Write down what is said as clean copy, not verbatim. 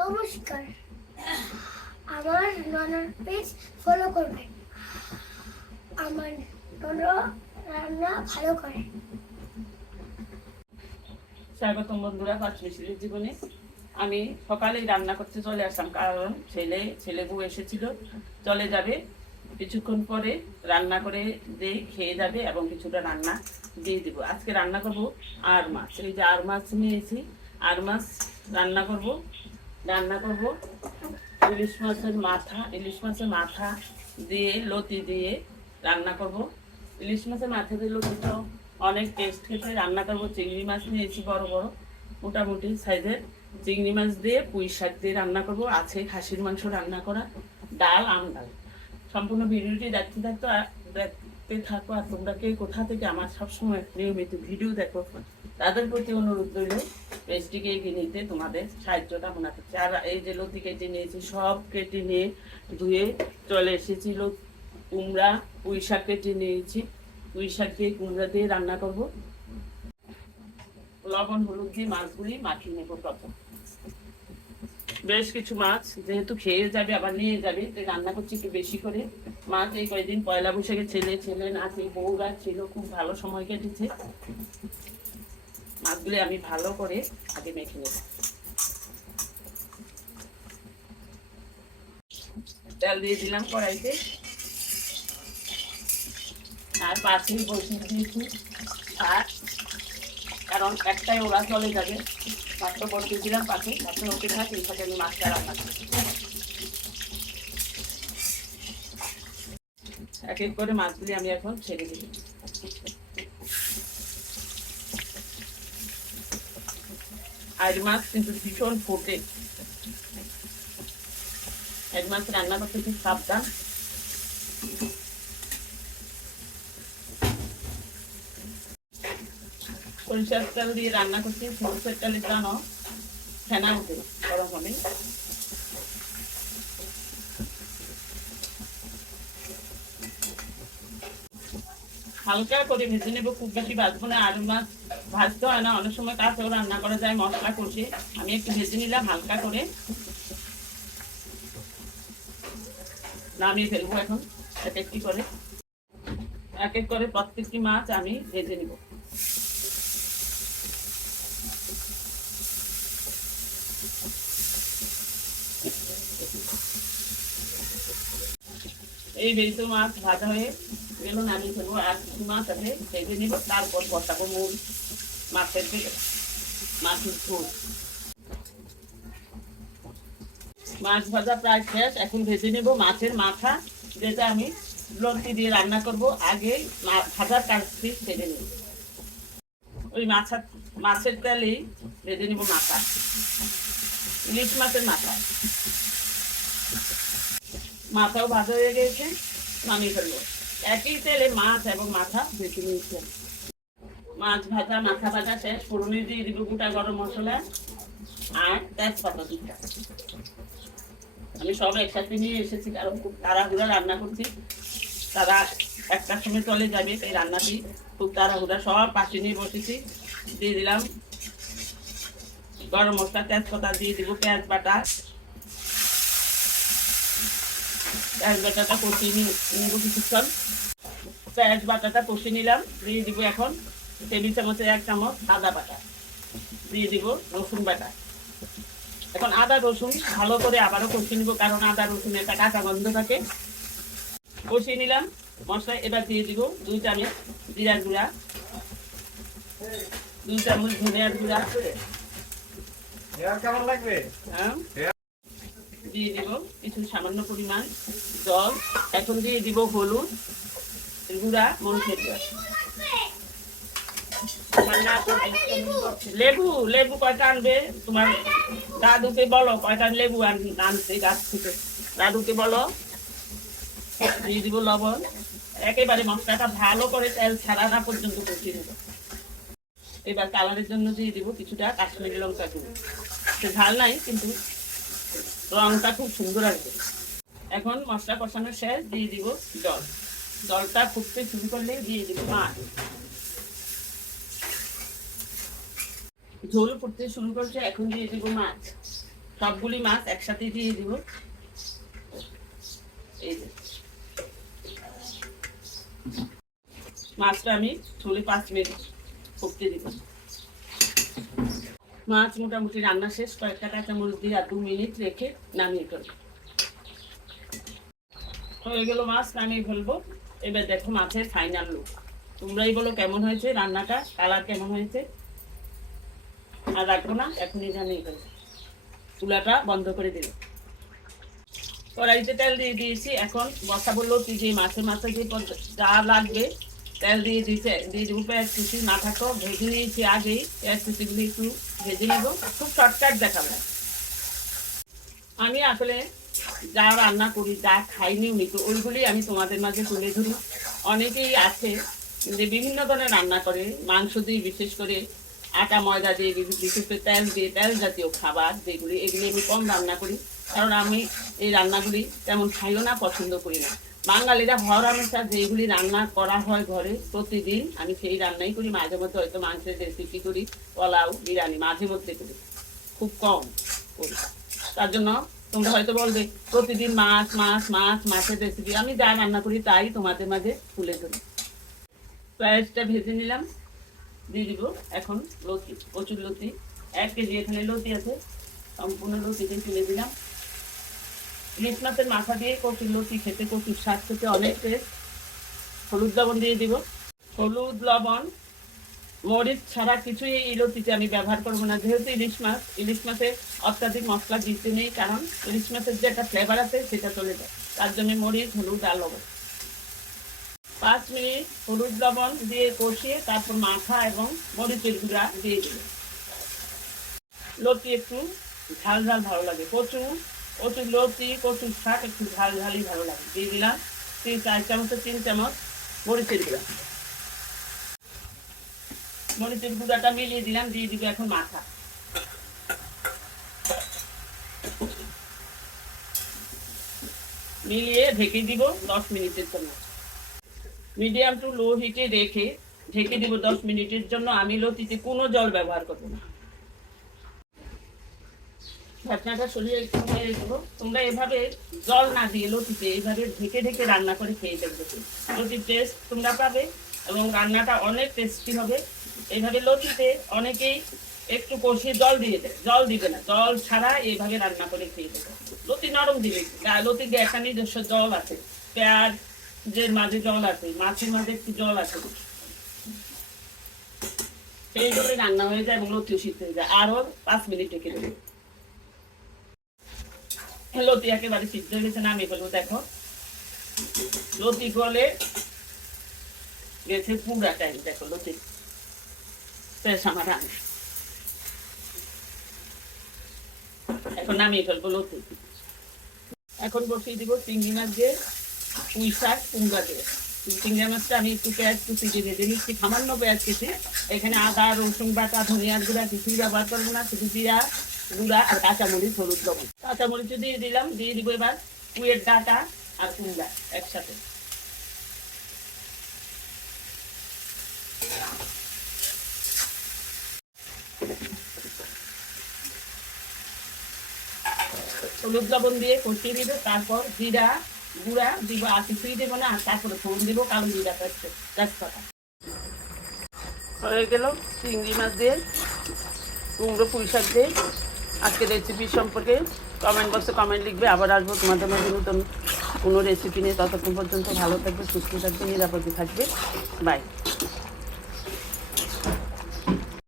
নমস্কার, আমার ননর page follow করবেন। আমার ননর রান্না ভালো করে। স্বাগতম বন্ধুরা পাঁচমিশির জীবনে। আমি সকালেই রান্না করতে চলে আসলাম, কারণ ছেলে বউ এসেছিল, চলে যাবে কিছুক্ষণ পরে। রান্না করে দিয়ে খেয়ে যাবে এবং কিছুটা রান্না দিয়ে দিব। আজকে রান্না করব আর মাছ। এই যে আর মাছ নিয়েছি, আর মাছ রান্না করব ইলিশ মাছের মাথা দিয়ে লতি দিয়ে রান্না করব। ইলিশ মাছের মাথা দিয়ে লতিটা অনেক টেস্ট খেতে। রান্না করব চিংড়ি মাছ নিয়েছি, বড় বড় মোটামুটি সাইজের চিংড়ি মাছ দিয়ে পুঁই শাক দিয়ে রান্না করব। আছে খাসির মাংস রান্না করা, ডাল, ডাল। সম্পূর্ণ ভিডিওটি দেখতে থাকো। আর তোমরা কে কোথা থেকে আমার সবসময় নিয়মিত ভিডিও দেখো, তাদের প্রতি অনুরোধ রইল পেজটিকে এগিয়ে নিতে তোমাদের সাহায্যটা মনে করছে। আর এই যে লতি কেটে নিয়েছি, সব কেটে নিয়ে ধুয়ে চলে এসেছি। কুমড়া, পুঁই শাক কেটে নিয়েছি, পুঁই শাক দিয়ে কুমড়া দিয়ে রান্না করব। লবণ হলুদ দিয়ে মাছগুলি মাখিয়ে নেব। প্রথম বেশ কিছু মাছ, যেহেতু খেয়ে যাবে আবার নিয়ে যাবে, তাই রান্না করছি একটু বেশি করে মাছ। এই কয়েকদিন পয়লা বৈশাখে ছেলে নাচে, বউরা ছিল, খুব ভালো সময় কেটেছে। মাছগুলি আমি ভালো করে আগে মেখে নেব। তেল দিয়ে দিলাম কড়াইতে, আর পাশেই বসে দিয়েছি। আর কারণ একটাই ওরা চলে যাবে, মাত্র বসে দিলাম পাশে, মাত্র হতে থাক। এই সাথে আমি মাছটা রান্না করি। এক এক করে মাছগুলি আমি এখন ছেড়ে দিই। আর মাছ কিন্তু ভীষণ ফোটে। এক মাছ রান্না করতে খুব সাবধান। সরিষার তেল দিয়ে রান্না করছি। সরিষার তেলের জানো ফেনা উঠে গরম হবে। হালকা করে ভেজে নেবো, খুব বেশি ভাজবো না। আর মাছ ভাজতে হয় না, অনেক সময় কাঁচাও রান্না করা যায় মশলা কষে। আমি একটু ভেজে নিলাম হালকা করে, নামিয়ে ফেলবো। এখন এক এক করে প্রত্যেকটি মাছ আমি ভেজে নিব। এই বেশি মাছ ভাজা হয়ে গেল, নামিয়ে ফেলবো। আর কিছু মাছ আছে ভেজে নিব, তারপর বসাবো মূল মাছের ঝোল। মাছ ভাজা প্রায় শেষ, এখন ভেজে নেব মাছের মাথা, যেটা আমি লতি দিয়ে রান্না করব। আগে ভাজার কাজটি ছেড়ে নেব। ওই মাছের তেলেই ভেজে নেব মাথা, ইলিশ মাছের মাথাও ভাজা হয়ে গেছে, নামিয়ে ফেলবো। একই তেলে মাছ এবং মাথা ভেজে নিয়েছি। মাছ ভাজা, মাথা ভাজা শেষ। ফোড়নে দিয়ে দিব গোটা গরম মশলা আর তেজপাতা দুটা। আমি সব একসাথে নিয়ে এসেছি, কারণ খুব তাড়াহুড়া রান্না করছি। তারা একটার সময় চলে যাবে, তাই রান্নাটি খুব তাড়াহুড়া। সব পাশে নিয়ে বসেছি। দিয়ে দিলাম গরম মশলা, তেজপাতা দিয়ে দিব, পেঁয়াজ বাটাটা কষিয়ে নেব কিছুক্ষণ। পেঁয়াজ বাটাটা কষিয়ে নিলাম। দিয়ে দিব এখন টেবিল চামচে 1 চামচ আদা বাটা, দিয়ে দিব রসুন বাটা। এখন আদা রসুন ভালো করে আবারও কষিয়ে নিব, কারণ আদা রসুন একটা কাঁচা গন্ধ থাকে। কষিয়ে নিলাম মশলা। এবার দিয়ে দিব 2 চামচ জিরার গুঁড়া, 2 চামচ ধনিয়ার গুঁড়া, দিয়ে দিব কিছু সামান্য পরিমাণ জল। এখন দিয়ে দিব হলুদ গুঁড়া, মরিচের গুঁড়া। লেবু কয়টা আনবে তোমার দাদুকে বলো, কয়টা লেবু আনতে গাছ থেকে, দাদুকে বলো। দিয়ে দিব লবণ। একেবারে মশলাটা ভালো করে তেল ছাড়া না পর্যন্ত কষিয়ে দেবো। এবার কালারের জন্য দিয়ে দিব কিছুটা কাশ্মীরি লঙ্কা গুঁড়ো। ঝাল নাই, কিন্তু রংটা খুব সুন্দর আসবে। এখন মশলা কষানো শেষ, দিয়ে দিব জলটা ফুটতে শুরু করলে দিয়ে দিব মাছ। ঝোল ফুটতে শুরু করছে, এখন দিয়ে দিব মাছ। সবগুলি মাছ একসাথে দিয়ে দিব। এই যে মাছটা আমি চুলে 5 মিনিট ফুটতে দিব। মাছ মোটামুটি রান্না শেষ, কয়েকটা কাঁচামরিচ দিয়ে আর 2 মিনিট রেখে নামিয়ে ফেলবো। হয়ে গেল, মাছ নামিয়ে ফেলবো। এবার দেখো মাছের ফাইনাল লুক। তোমরাই বলো কেমন হয়েছে রান্নাটা, কালার কেমন হয়েছে। আর রাখবো না, এখনই নামিয়ে ফেলবো। চুলাটা বন্ধ করে দিল। কড়াইতে তেল দিয়ে দিয়েছি, এখন বসাবো লতি। যে মাছে যে যা লাগবে তেল দিয়ে দেবো পেঁয়াজ কুচি। মাথাটাও ভেজে নিয়েছি আগেই, পেঁয়াজ কুচিগুলি একটু ভেজে নেব। খুব শর্টকাট দেখাবে। আমি আসলে যা রান্না করি, যা খাইনি ওইগুলি আমি তোমাদের মাঝে তুলে ধরি। অনেকেই আছে যে বিভিন্ন ধরনের রান্না করে, মাংস দিয়ে বিশেষ করে, আটা ময়দা দিয়ে, বিশেষ করে তেল দিয়ে, তেল জাতীয় খাবার যেগুলি, এগুলি আমি কম রান্না করি। কারণ আমি এই রান্নাগুলি তেমন খাইও না, পছন্দ করি না। বাঙালিরা হর হামেশা যেগুলি রান্না করা হয় ঘরে প্রতিদিন, আমি সেই রান্নাই করি। মাঝে মধ্যে হয়তো মাংসের রেসিপি করি, পোলাও, বিরিয়ানি মাঝে মধ্যে করি, খুব কম করি। তার জন্য তোমরা হয়তো বলবে প্রতিদিন মাছের রেসিপি। আমি যা রান্না করি তাই তোমাদের মাঝে তুলে ধরি। পেঁয়াজটা ভেজে নিলাম, দিয়ে দিব এখন লতি, প্রচুর লতি। 1 কেজি এখানে লতি আছে, সম্পূর্ণ লতিতে তুলে দিলাম। ইলিশ মাছের মাথা দিয়ে কচুর লতি খেতে, কচুর শাক খেতে অনেক টেস্ট। হলুদ লবণ দিয়ে দিব। হলুদ, লবণ, মরিচ ছাড়া কিছুই এই লতিতে আমি ব্যবহার করবো না, যেহেতু ইলিশ মাছে অত্যাধিক মশলা দিতে নেই। কারণ ইলিশ মাছের যে একটা ফ্লেভার আছে সেটা চলে যায়, তার জন্য মরিচ, হলুদ আর লবণ। 5 মিনিট হলুদ লবণ দিয়ে কষিয়ে তারপর মাথা এবং মরিচের গুঁড়া দিয়ে দেবে। লতি একটু ঝাল ঝাল ভালো লাগে, কচুর লতি, কচুর শাক একটু ঝাল ঝালই ভালো লাগে। দিয়ে দিলাম 3 চামচ মরিচের গুঁড়া। মরিচের গুঁড়াটা মিলিয়ে দিলাম, দিয়ে দিব এখন মাথা। মিলিয়ে ঢেকে দিব 10 মিনিটের জন্য। মিডিয়াম টু লো হিটে রেখে ঢেকে দিব 10 মিনিটের জন্য। আমি লতিতে কোনো জল ব্যবহার করবো না। ঢাকনাটা সরিয়ে একটু মেরে দেবো। তোমরা এভাবে জল না দিয়ে লতিতে এইভাবে ঢেকে ঢেকে রান্না করে খেয়ে দেখবে, লতির টেস্ট তোমরা পাবে এবং রান্নাটা অনেক টেস্টি হবে। এইভাবে লতিতে অনেকেই একটু কষিয়ে জল দিয়ে দেয়, জল দিবে না, জল ছাড়া এইভাবে রান্না করে খেয়ে দেবে। লতি নরম দিবে, লতির একটা নিজস্ব জল আছে, পেঁয়াজ যে মাঝে জল আছে, মাছের মাঝে একটু জল আছে, সেই জলে রান্না হয়ে যায় এবং লতিও সিদ্ধ হয়ে যায়। আরো 5 মিনিট রেখে দেবে। লতি একেবারে সিদ্ধ হয়ে গেছে, নামিয়ে ফেলবো। দেখো লতি গলে গেছে পুরা টাইম। দেখো লতি শেষ আমার রান্না। এখন নামিয়ে ফেলবো লতি। এখন বসিয়ে দিব চিংড়ি মাছ দিয়ে পুঁই শাক কুমড়া দিয়ে। চিংড়ি মাছটা আমি একটু পেঁয়াজ কুচি দিয়ে দিয়ে নিচ্ছি, সামান্য পেঁয়াজ কেটে। এখানে আদা, রসুন বাটা, ধনিয়ার গুঁড়া কিছুই ব্যবহার করবো না, শুধু জিরা গুঁড়া আর কাঁচামরিচ, হলুদ লবণ। কাঁচামরিচ দিয়ে দিলাম, দিয়ে দিব এবার পুঁইয়ের ডাঁটা আর কুমড়া একসাথে। হলুদ লবণ দিয়ে কষিয়ে দিবে, তারপর জিরা গুঁড়া দিব, আর কিছুই দেবো না। আর তারপরে ফোড়ন দিব কালো জিরা তেজপাতা। হয়ে গেল চিংড়ি মাছ দিয়ে কুমড়ো পুঁই শাক দিয়ে আজকের রেসিপি সম্পর্কে কমেন্ট বক্সে কমেন্ট লিখবে। আবার আসবো তোমাদের মধ্যে নতুন কোনো রেসিপি নিয়ে। ততক্ষণ পর্যন্ত ভালো থাকবে, সুস্থ থাকবে, নিরাপদে থাকবে। বাই।